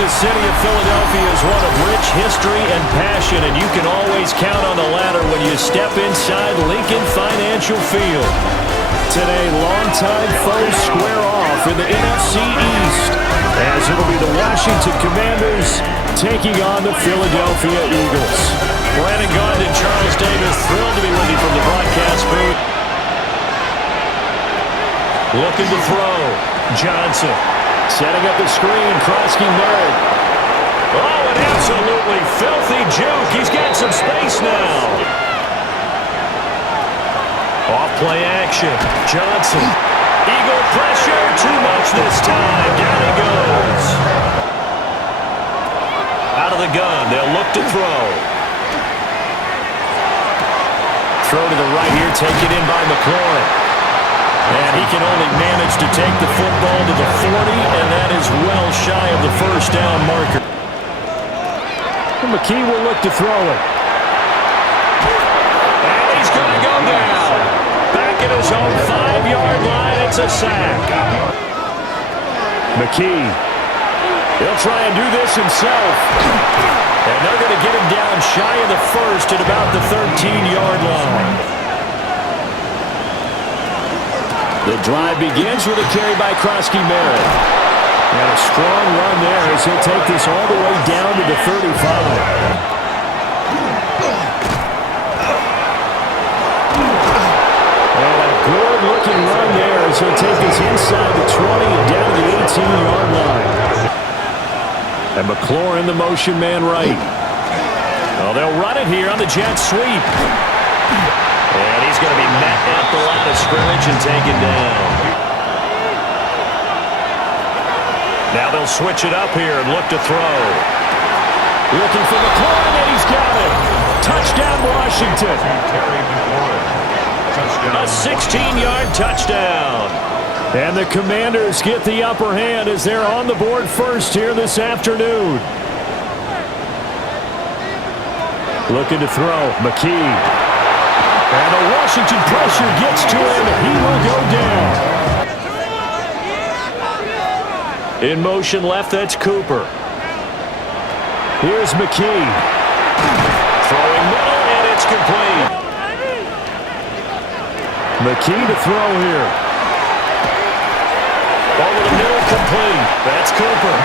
The city of Philadelphia is one of rich history and passion, and you can always count on the latter when you step inside Lincoln Financial Field. Today, longtime foes square off in the NFC East, as it'll be the Washington Commanders taking on the Philadelphia Eagles. Brandin, Gaudin, and Charles Davis thrilled to be with you from the broadcast booth. Looking to throw. Johnson setting up the screen. Krosky Merritt. Oh, an absolutely filthy juke. He's got some space now. Off-play action. Johnson. Eagle pressure. Too much this time. Down he goes. Out of the gun. They'll look to throw. Throw to the right here. Taken in by McLaurin. And he can only manage to take the football to the 40, and that is well shy of the first down marker. And McKee will look to throw it. And he's going to go down. Back at his own 5-yard line, it's a sack. McKee. He'll try and do this himself. And they're going to get him down shy of the first at about the 13-yard line. The drive begins with a carry by Krosky Merritt. And a strong run there as he'll take this all the way down to the 35. And a good-looking run there as he'll take this inside the 20 and down to the 18-yard line. And McLaurin, the motion man right. Well, they'll run it here on the jet sweep. And he's going to be met at the line of scrimmage and taken down. Now they'll switch it up here and look to throw. Looking for McLaurin, and he's got it. Touchdown, Washington. A 16-yard touchdown. And the Commanders get the upper hand as they're on the board first here this afternoon. Looking to throw. McKee. And the Washington pressure gets to him. He will go down. In motion left, that's Cooper. Here's McKee. Throwing middle, and it's complete. McKee to throw here. Over the middle, complete. That's Cooper.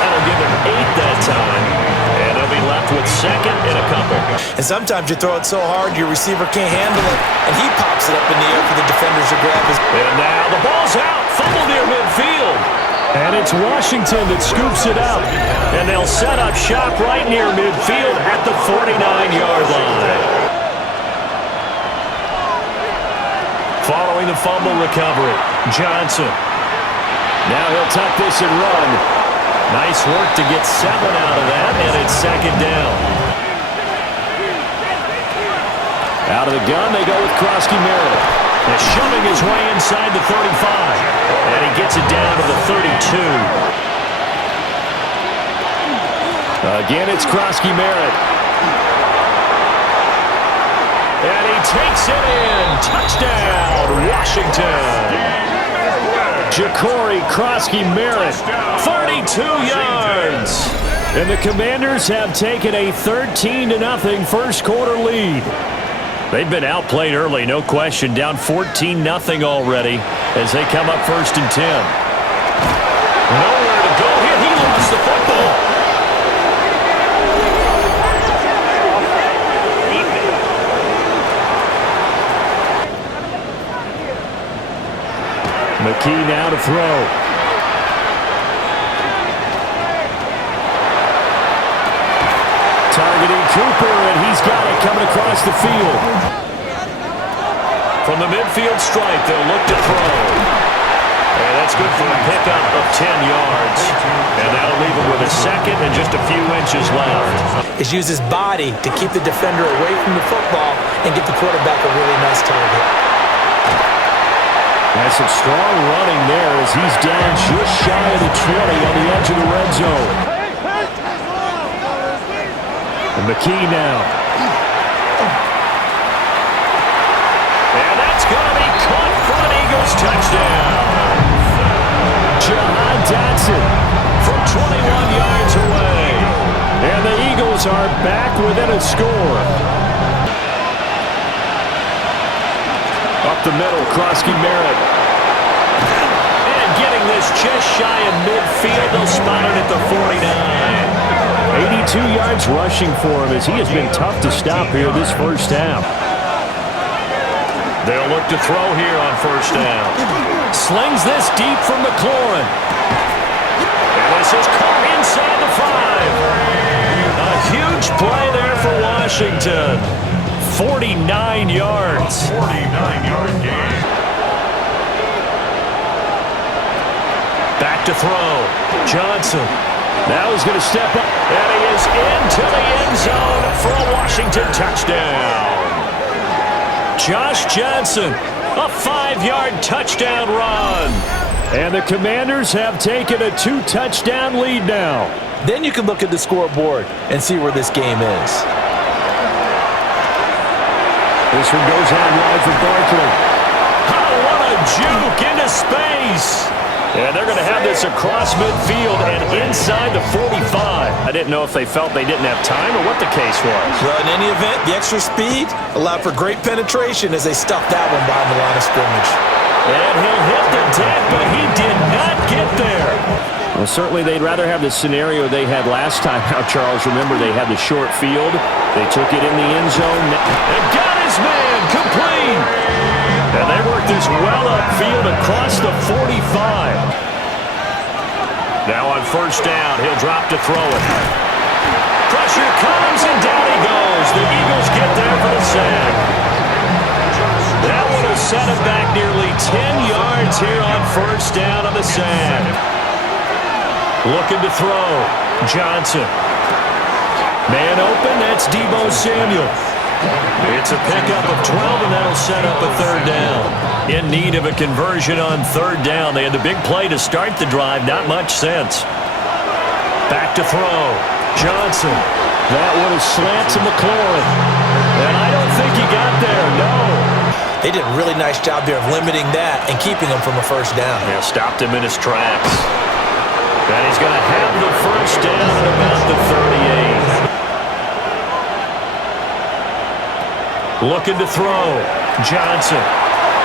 That'll give him 8 that time. And he'll be left with second and a couple. And sometimes you throw it so hard your receiver can't handle it, and he pops it up in the air for the defenders to grab his. And now the ball's out. Fumble near midfield. And it's Washington that scoops it up. And they'll set up shop right near midfield at the 49-yard line. Following the fumble recovery, Johnson. Now he'll tuck this and run. Nice work to get 7 out of that, and it's second down. Out of the gun, they go with Krosky Merritt. And shoving his way inside the 35. And he gets it down to the 32. Again, it's Krosky Merritt. And he takes it in. Touchdown, Washington. Ja'Cory Krosky Merritt, 32 yards. And the Commanders have taken a 13-0 first quarter lead. They've been outplayed early, no question. Down 14-0 already as they come up 1st and 10. Nowhere to go here. He lost the football. McKee now to throw. Targeting Cooper, and he's got it coming across the field. From the midfield stripe, they'll look to throw. And that's good for a pickup of 10 yards. And that'll leave him with a second and just a few inches left. Is use his body to keep the defender away from the football and get the quarterback a really nice target. That's some strong running there as he's down just shy of the 20 on the edge of the red zone. And McKee now. And that's going to be caught for an Eagles touchdown. Jahan Dotson from 21 to score. Up the middle, Krosky Merritt. And getting this just shy of midfield. They'll spot it at the 49. 82 yards rushing for him as he has been tough to stop here this first half. They'll look to throw here on first down. Slings this deep from McLaurin. And this is caught inside the 5. A huge play there for Washington. 49 yards. 49-yard gain. Back to throw. Johnson. Now he's going to step up. And he is into the end zone for a Washington touchdown. Josh Johnson, a 5-yard touchdown run. And the Commanders have taken a 2-touchdown lead now. Then you can look at the scoreboard and see where this game is. This one goes out wide for Barkley. Oh, what a juke into space. And they're going to have this across midfield and inside the 45. I didn't know if they felt they didn't have time or what the case was. Well, in any event, the extra speed allowed for great penetration as they stuffed that one behind the line of scrimmage. And he'll hit the deck, but he did not get there. Well, certainly they'd rather have the scenario they had last time out, Charles. Remember, they had the short field. They took it in the end zone and got his man complete. And they worked this well upfield across the 45. Now on first down, he'll drop to throw it. Pressure comes, and down he goes. The Eagles get there for the sack. That one will set him back nearly 10 yards here on first down on the sack. Looking to throw. Johnson. Man open, that's Deebo Samuel. It's a pickup of 12, and that'll set up a third down. In need of a conversion on third down. They had the big play to start the drive. Not much sense. Back to throw. Johnson. That one is slant to McLaurin. And I don't think he got there, no. They did a really nice job there of limiting that and keeping him from a first down. Yeah, stopped him in his tracks. And he's going to have the first down at about the 38. Looking to throw. Johnson.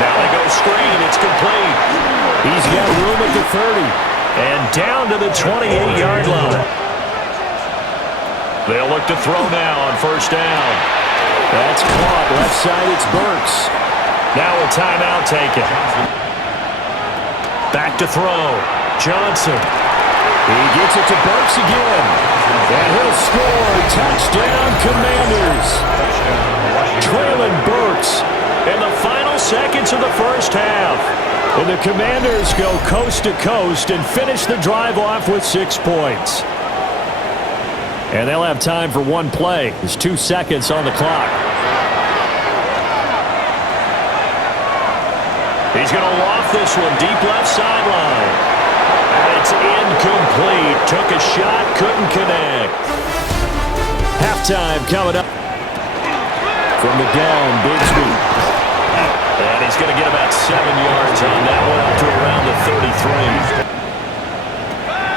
Now they go screen. It's complete. He's got room at the 30. And down to the 28-yard line. They'll look to throw now on first down. That's caught. Left side, it's Burks. Now a timeout taken. Back to throw. Johnson. He gets it to Burks again. And he'll score. Touchdown, Commanders. Trailing Burks in the final seconds of the first half. And the Commanders go coast to coast and finish the drive off with 6 points. And they'll have time for one play. There's 2 seconds on the clock. He's going to loft this one deep left sideline. And it's incomplete. Took a shot, couldn't connect. Halftime coming up. From the down, Bigsby. And he's going to get about 7 yards on that one up to around the 33.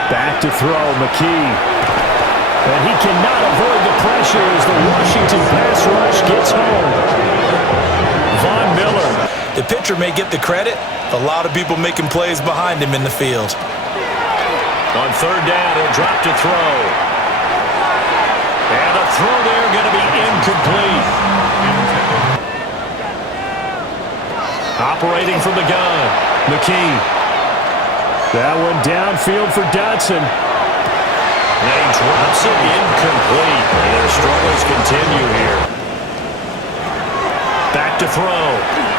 Back to throw, McKee. And he cannot avoid the pressure as the Washington pass rush gets home. Von Miller. The pitcher may get the credit. A lot of people making plays behind him in the field. On third down, he'll drop to throw. And the throw there going to be incomplete. Operating from the gun, McKee. That one downfield for Dotson. And he drops it incomplete. And their struggles continue here. Back to throw.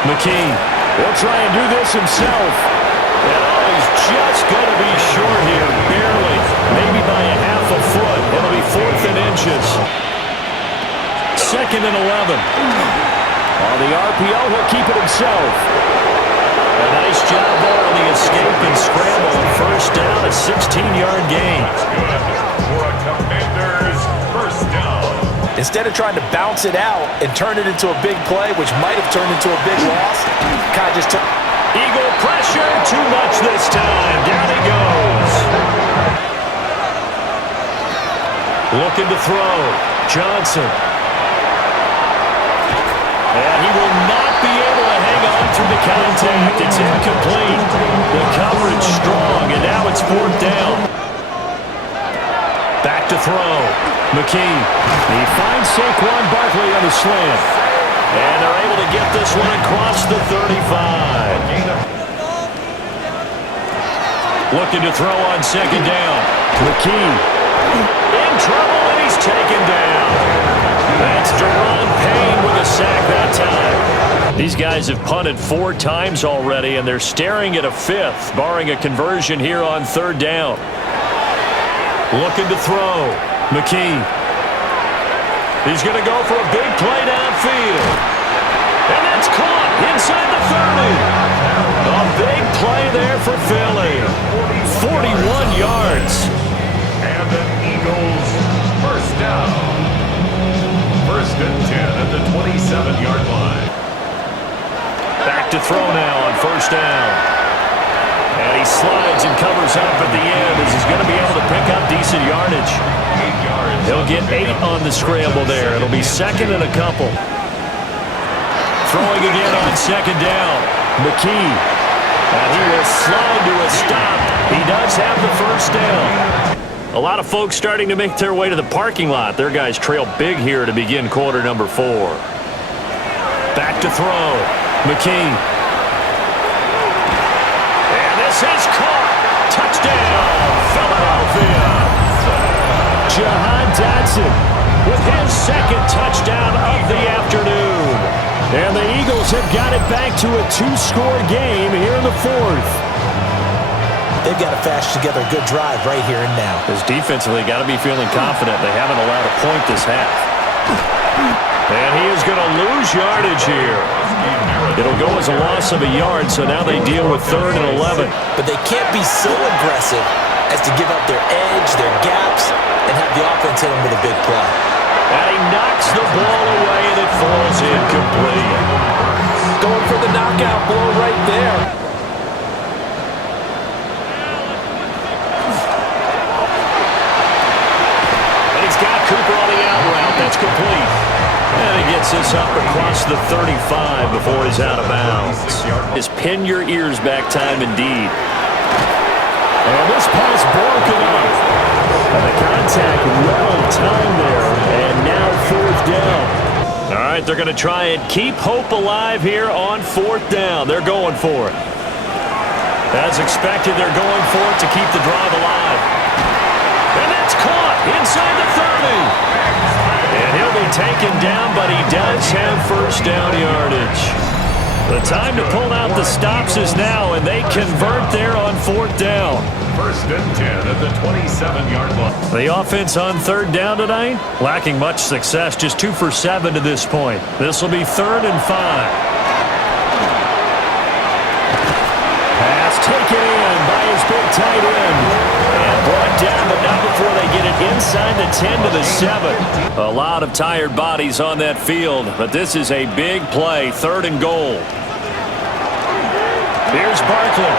McKee will try and do this himself. And he's just going to be short here, barely. Maybe by a half a foot. It'll be 4th and inches. 2nd and 11. On the RPO, he'll keep it himself. A nice job there on the escape and scramble. First down, a 16-yard gain. For a Commanders first down. Instead of trying to bounce it out and turn it into a big play, which might have turned into a big loss, kind of just took. Eagle pressure, too much this time. Down he goes. Looking to throw. Johnson. through the contact. It's incomplete. The coverage strong, and now it's fourth down. Back to throw. McKee. He finds Saquon Barkley on the slant. And they're able to get this one across the 35. Looking to throw on second down. McKee in trouble, and he's taken down. That's Deron Payne with a sack that time. These guys have punted 4 times already, and they're staring at a 5th, barring a conversion here on third down. Looking to throw. McKee. He's going to go for a big play downfield. And that's caught inside the 30. A big play there for Philly. 41 yards. And the Eagles first down. First and 10 at the 27-yard line. Back to throw now on first down. And he slides and covers up at the end as he's going to be able to pick up decent yardage. He'll get 8 on the scramble there. It'll be second and a couple. Throwing again on second down. McKee. And he will slide to a stop. He does have the first down. A lot of folks starting to make their way to the parking lot. Their guys trail big here to begin quarter number 4. Back to throw. McKee. And this is caught. Touchdown, Philadelphia. Jahan Dotson with his second touchdown of the afternoon. And the Eagles have got it back to a 2-score game here in the 4th. They've got to fast together a good drive right here and now. Because defensively, got to be feeling confident. They haven't allowed a point this half. And he is going to lose yardage here. It'll go as a loss of a yard, so now they deal with 3rd and 11. But they can't be so aggressive as to give up their edge, their gaps, and have the offense hit them with a big play. And he knocks the ball away, and it falls incomplete. Going for the knockout blow right there. And he's got Cooper on the out route. That's complete. And he gets this up across the 35 before he's out of bounds. Is pin your ears back time indeed. And this pass broken up. And the contact well timed there. And now 4th down. All right, they're going to try and keep hope alive here on 4th down. They're going for it. As expected, they're going for it to keep the drive alive. And that's caught inside the 30. And he'll be taken down, but he does have first down yardage. The time to pull out the stops is now, and they convert there on 4th down. First and 10 at the 27-yard line. The offense on 3rd down tonight, lacking much success, just 2 for 7 to this point. This will be 3rd and 5. Pass taken in by his big tight end. And brought down, but not before they get it inside the 10 to the 7. A lot of tired bodies on that field, but this is a big play, 3rd and goal. Here's Barkley.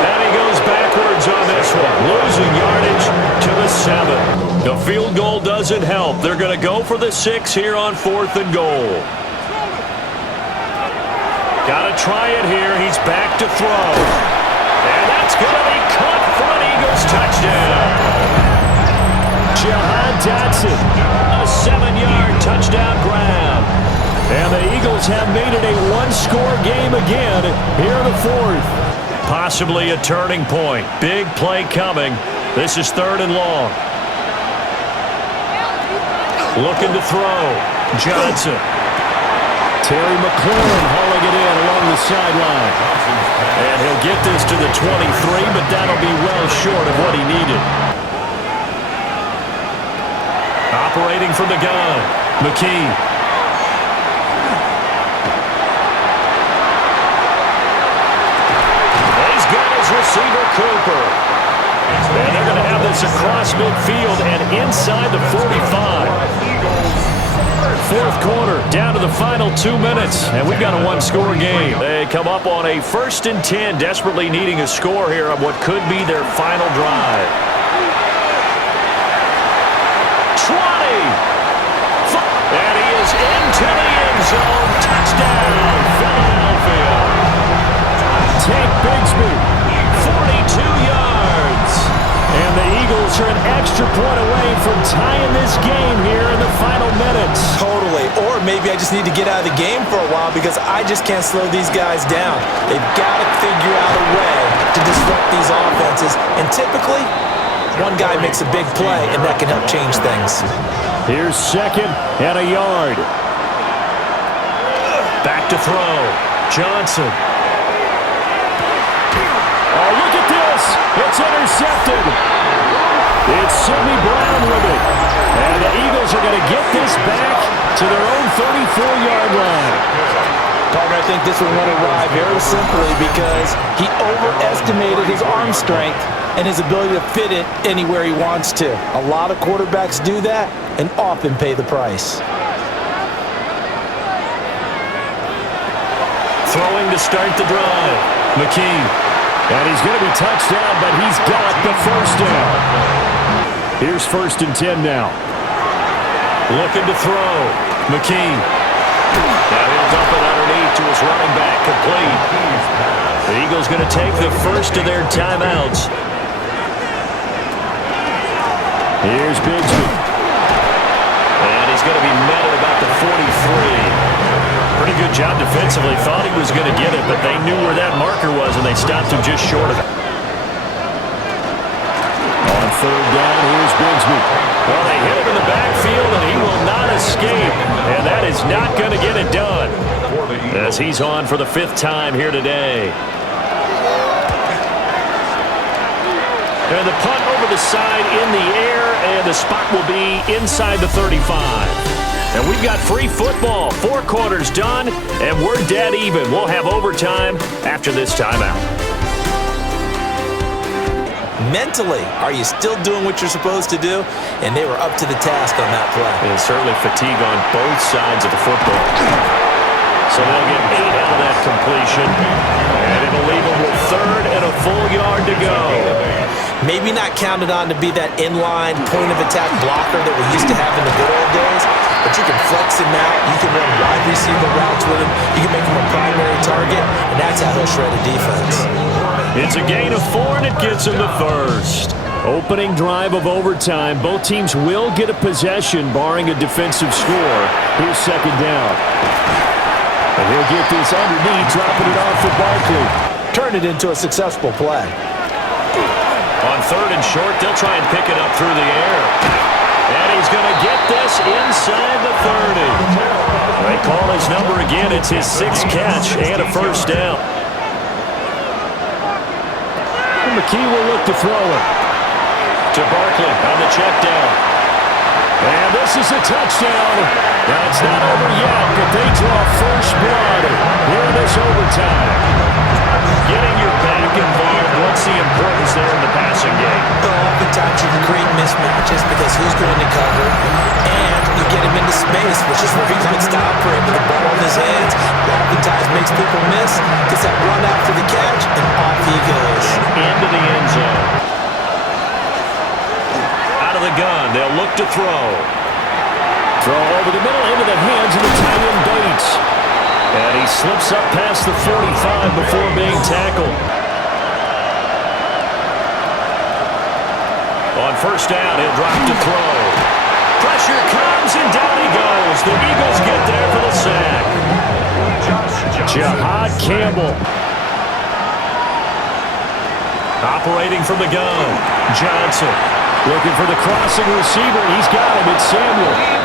And he goes backwards on this one, losing yardage to the 7. The field goal doesn't help. They're going to go for the 6 here on 4th and goal. Got to try it here. He's back to throw. And that's going to be caught for an Eagles touchdown. Jahan Dotson, a 7-yard touchdown grab. And the Eagles have made it a 1-score game again here in the 4th. Possibly a turning point. Big play coming. This is 3rd and long. Looking to throw. Johnson. Terry McLaurin hauling it in along the sideline. And he'll get this to the 23, but that'll be well short of what he needed. Operating from the gun. McKee. Receiver Cooper. And they're going to have this across midfield and inside the 45. 4th quarter, down to the final 2 minutes, and we've got a 1-score game. They come up on a 1st and 10, desperately needing a score here on what could be their final drive. 20. And he is into the end zone. Touchdown, take Bigsby. 42 yards. And the Eagles are an extra point away from tying this game here in the final minutes. Totally. Or maybe I just need to get out of the game for a while because I just can't slow these guys down. They've got to figure out a way to disrupt these offenses. And typically, one guy makes a big play, and that can help change things. Here's second and a yard. Back to throw. Johnson. Oh, look at this. It's intercepted. It's Sidney Brown with it. And the Eagles are going to get this back to their own 34-yard line. Partner, I think this one went awry very simply because he overestimated his arm strength and his ability to fit it anywhere he wants to. A lot of quarterbacks do that and often pay the price. Throwing to start the drive. McKee. And he's going to be touched down, but he's got the first down. Here's 1st and 10 now. Looking to throw. McKee. Now he'll dump it underneath to his running back, complete. The Eagles going to take the first of their timeouts. Here's Bigsby. And he's going to be met at about the 43. Pretty good job defensively. Thought he was going to get it, but they knew where that marker was, and they stopped him just short of it. On 3rd down, here's Bigsby. Well, they hit him in the backfield, and he will not escape. And that is not going to get it done, as he's on for the 5th time here today. And the punt over the side in the air, and the spot will be inside the 35. And we've got free football. 4 quarters done, and we're dead even. We'll have overtime after this timeout. Mentally, are you still doing what you're supposed to do? And they were up to the task on that play. And certainly fatigue on both sides of the football. So they'll get 8 out of that completion. And it'll leave them with 3rd and a full yard to go. Maybe not counted on to be that inline point-of-attack blocker that we used to have in the good old days, but you can flex him out, you can run wide receiver routes with him, you can make him a primary target, and that's how he'll shred a defense. It's a gain of 4, and it gets him the first. Opening drive of overtime. Both teams will get a possession, barring a defensive score. Here's 2nd down. And he'll get this underneath, dropping it off for Barkley. Turn it into a successful play. On 3rd and short, they'll try and pick it up through the air. And he's going to get this inside the 30. They call his number again. It's his 6th catch and a first down. McKee will look to throw it. To Barkley on the check down. And this is a touchdown. Now it's not over yet, but they draw first blood here in this overtime. Getting your back involved, what's the importance there in the passing game? Well, oftentimes you can create mismatches because who's going to cover, and you get him into space, which is where he wants to operate with the ball in his hands. Oftentimes makes people miss, gets that run after the catch, and off he goes. Into the end zone. Out of the gun, they'll look to throw. Throw over the middle into the hands of the tight end Bates. And he slips up past the 45 before being tackled. On 1st down, he'll drop to throw. Pressure comes, and down he goes. The Eagles get there for the sack. Jahad Campbell. Operating from the gun. Johnson looking for the crossing receiver. He's got him. It's Samuel.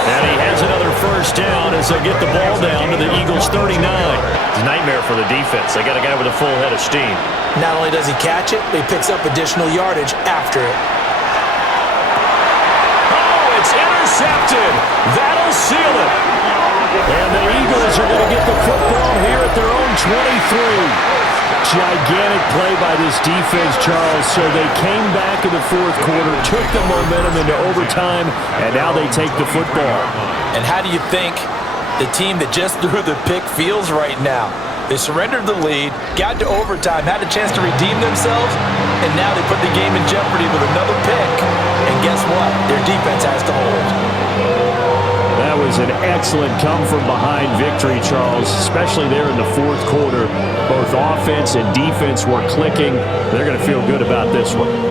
And he has another first down as they get the ball down to the Eagles' 39. It's a nightmare for the defense. They got a guy with a full head of steam. Not only does he catch it, but he picks up additional yardage after it. Oh, it's intercepted. That'll seal it. And the Eagles are going to get the football here at their own 23. Gigantic play by this defense, Charles. So they came back in the 4th quarter, took the momentum into overtime, and now they take the football. And how do you think the team that just threw the pick feels right now? They surrendered the lead, got to overtime, had a chance to redeem themselves, and now they put the game in jeopardy with another pick. And guess what? Their defense has to hold. That was an excellent come-from-behind victory, Charles, especially there in the 4th quarter, both offense and defense were clicking. They're going to feel good about this one.